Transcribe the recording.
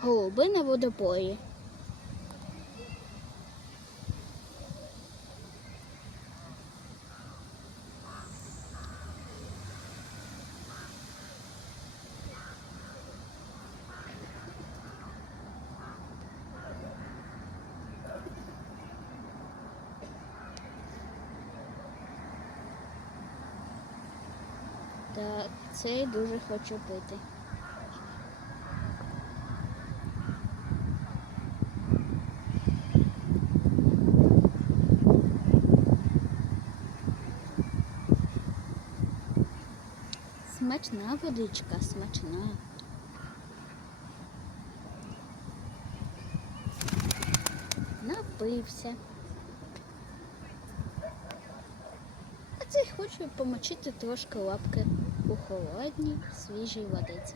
Голуби на водопої. Так, цей дуже хочу пити. Смачна водичка, смачна. Напився. А цей хочу помочити трошки лапки у холодній свіжій водиці.